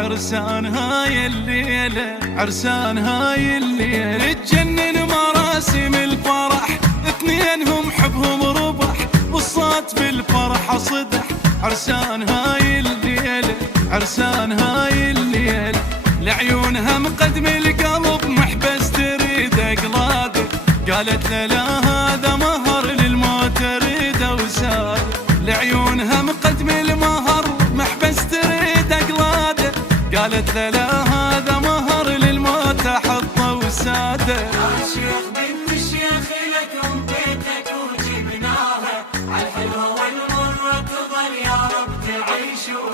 عرسان هاي الليلة، عرسان هاي الليلة تجنن مراسم الفرح، اثنينهم حبهم ربح والصوت بالفرحة صدح. عرسان هاي الليلة، عرسان هاي الليلة لعيونها مقدم القلب محبس تريد اقلاده، قالت له لا هذا مهر للموت اريده وساده. لعيونها مقدم المهر محبس تريد اقلاده، قالت له لا هذا مهر للموت احطه وساده. يا شيخ بنت الشيخ لكم بيتك وجبناها، عالحلوة والمرة تظل يا رب تعيشوا